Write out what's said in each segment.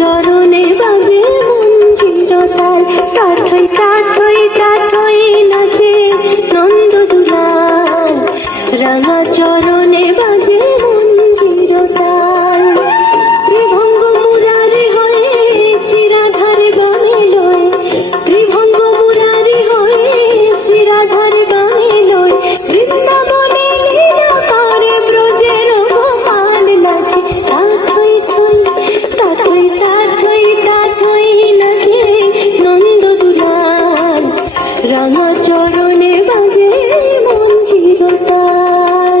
চরণে বাবে মন্দির তার তাথই তাথই তাথই নাচে নন্দ দুলাল। রাঙা চরণে বাজে আমার চরণে বাজে মন চিরতাল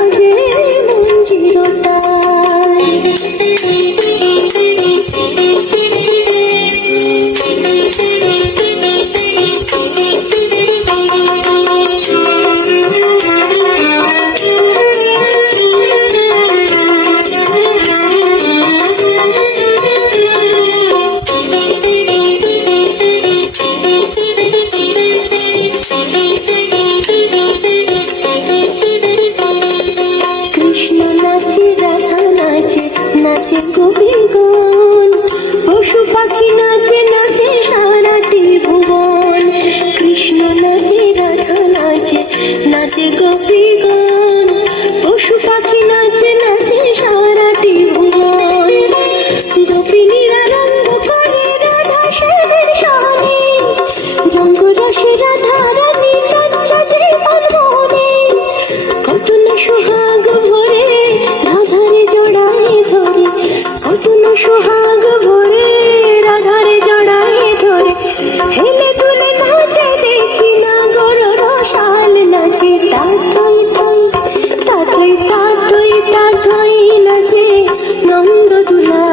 Natigo-tigo 姑娘。